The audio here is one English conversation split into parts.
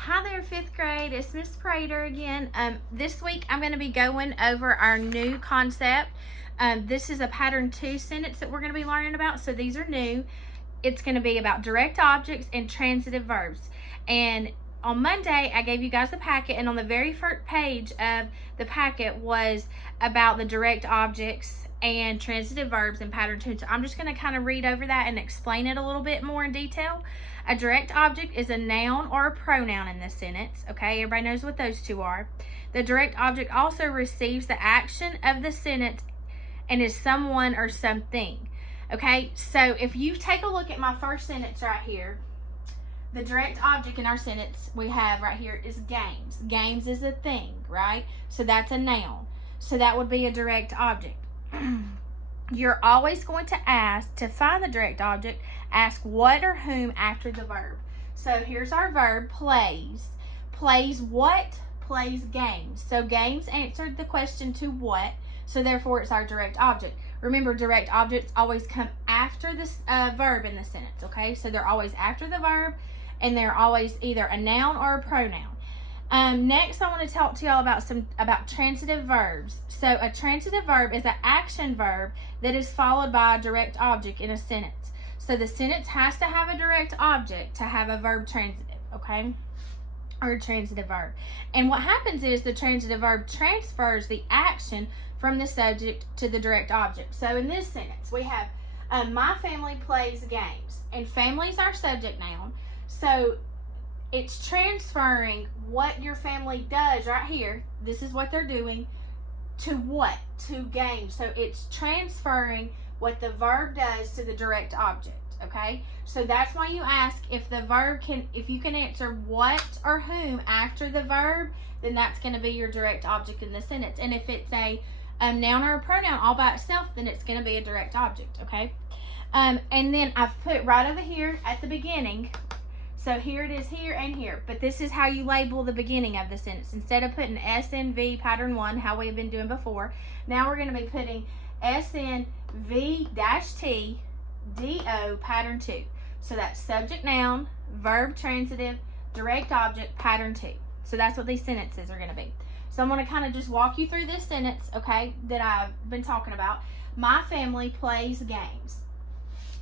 Hi there, 5th grade. It's Miss Prater again. This week I'm going to be going over our new concept. This is a pattern 2 sentence that we're going to be learning about, so these are new. It's going to be about direct objects and transitive verbs. And on Monday, I gave you guys the packet, and on the very first page of the packet was about the direct objects and transitive verbs in pattern 2. So I'm just going to kind of read over that and explain it a little bit more in detail. A direct object is a noun or a pronoun in this sentence. Okay, everybody knows what those two are. The direct object also receives the action of the sentence and is someone or something. Okay, so if you take a look at my first sentence right here, the direct object in our sentence we have right here is games. Games is a thing, right? So that's a noun. So that would be a direct object. You're always going to ask, to find the direct object, ask what or whom after the verb. So here's our verb, plays. Plays what? Plays games. So games answered the question to what, so therefore it's our direct object. Remember, direct objects always come after the verb in the sentence, okay? So they're always after the verb, and they're always either a noun or a pronoun. Next, I want to talk to y'all about transitive verbs. So a transitive verb is an action verb that is followed by a direct object in a sentence. So the sentence has to have a direct object to have a verb transitive, okay? Or a transitive verb. And what happens is the transitive verb transfers the action from the subject to the direct object. So in this sentence, we have my family plays games, and family is our subject noun. So it's transferring what your family does right here. This is what they're doing to what? To games. So it's transferring what the verb does to the direct object. Okay, so that's why you ask if the verb if you can answer what or whom after the verb, then that's going to be your direct object in the sentence. And if it's a noun or a pronoun all by itself, then it's going to be a direct object. Okay, and then I've put right over here at the beginning. So here it is, here and here. But this is how you label the beginning of the sentence. Instead of putting SNV pattern 1, how we have been doing before, now we're going to be putting SNV-T DO pattern 2. So that's subject noun, verb transitive, direct object, pattern 2. So that's what these sentences are going to be. So I'm going to kind of just walk you through this sentence, okay, that I've been talking about. My family plays games.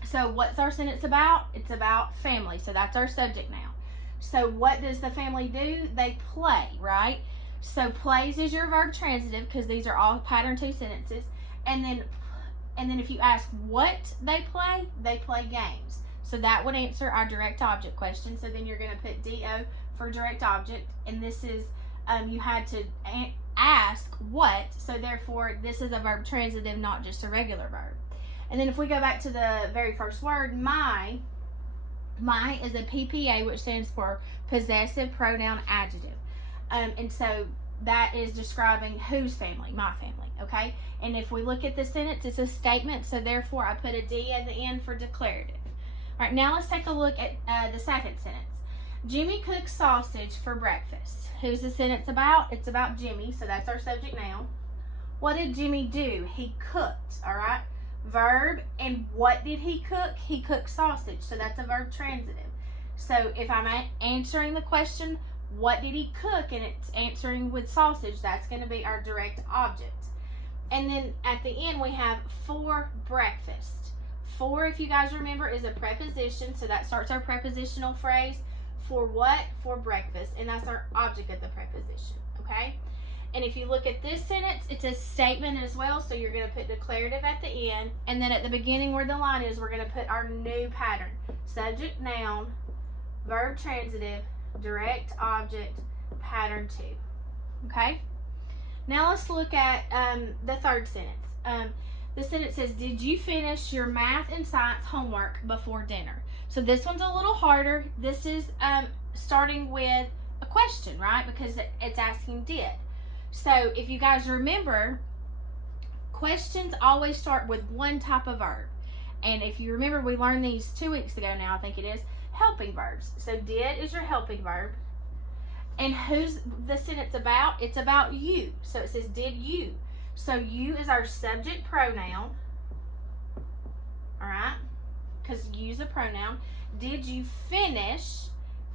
So what's our sentence about? It's about family. So that's our subject now. So what does the family do? They play, right? So plays is your verb transitive because these are all pattern 2 sentences. And then if you ask what they play games. So that would answer our direct object question. So then you're going to put DO for direct object. And this is, you had to ask what. So therefore, this is a verb transitive, not just a regular verb. And then if we go back to the very first word, my is a PPA, which stands for possessive pronoun adjective. And so that is describing whose family? My family, okay? And if we look at the sentence, it's a statement, so therefore I put a D at the end for declarative. All right, now let's take a look at the second sentence. Jimmy cooks sausage for breakfast. Who's the sentence about? It's about Jimmy, so that's our subject now. What did Jimmy do? He cooked, all right? Verb, and what did he cook? He cooked sausage, so that's a verb transitive. So if I'm answering the question, what did he cook, and it's answering with sausage, that's going to be our direct object. And then at the end we have for breakfast. For, if you guys remember, is a preposition, so that starts our prepositional phrase. For what? For breakfast, and that's our object of the preposition, okay? And if you look at this sentence, it's a statement as well, so you're going to put declarative at the end. And then at the beginning where the line is, we're going to put our new pattern. Subject, noun, verb transitive, direct object, pattern 2. Okay? Now let's look at the third sentence. The sentence says, did you finish your math and science homework before dinner? So this one's a little harder. This is starting with a question, right? Because it's asking did. So if you guys remember, questions always start with one type of verb. And if you remember, we learned these 2 weeks ago now, I think it is, helping verbs. So did is your helping verb. And who's the sentence about? It's about you. So it says, did you. So you is our subject pronoun. All right? Because you's a pronoun. Did you finish?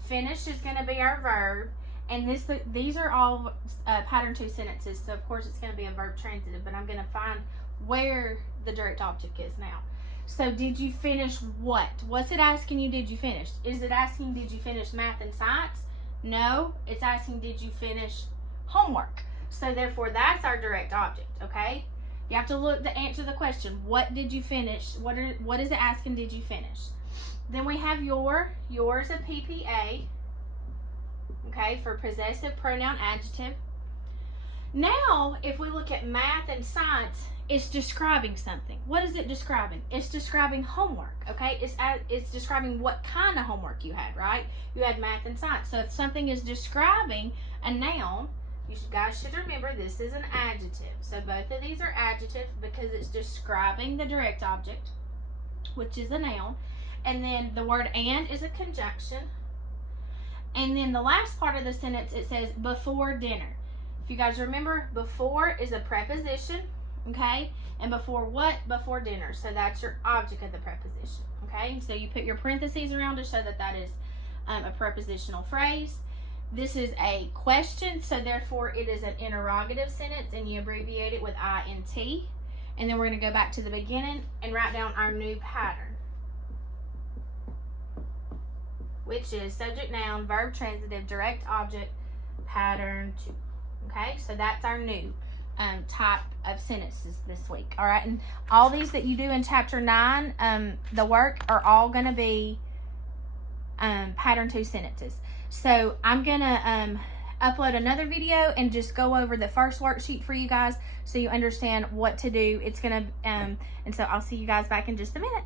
Finish is going to be our verb. And these are all pattern 2 sentences. So, of course, it's going to be a verb transitive. But I'm going to find where the direct object is now. So, did you finish what? What's it asking you, did you finish? Is it asking, did you finish math and science? No. It's asking, did you finish homework? So, therefore, that's our direct object, okay? You have to look to answer the question. What did you finish? What is it asking, did you finish? Then we have yours a PPA, okay, for possessive pronoun adjective. Now, if we look at math and science, it's describing something. What is it describing? It's describing homework, okay? It's describing what kind of homework you had, right? You had math and science. So if something is describing a noun, you guys should remember this is an adjective. So both of these are adjectives because it's describing the direct object, which is a noun. And then the word and is a conjunction. And then the last part of the sentence, it says before dinner. If you guys remember, before is a preposition, okay? And before what? Before dinner. So that's your object of the preposition, okay? So you put your parentheses around to show that that is a prepositional phrase. This is a question, so therefore it is an interrogative sentence, and you abbreviate it with INT. And then we're going to go back to the beginning and write down our new pattern, which is subject, noun, verb, transitive, direct object, pattern 2. Okay, so that's our new type of sentences this week. All right, and all these that you do in chapter 9, the work, are all going to be pattern 2 sentences. So I'm going to upload another video and just go over the first worksheet for you guys so you understand what to do. It's going to, and so I'll see you guys back in just a minute.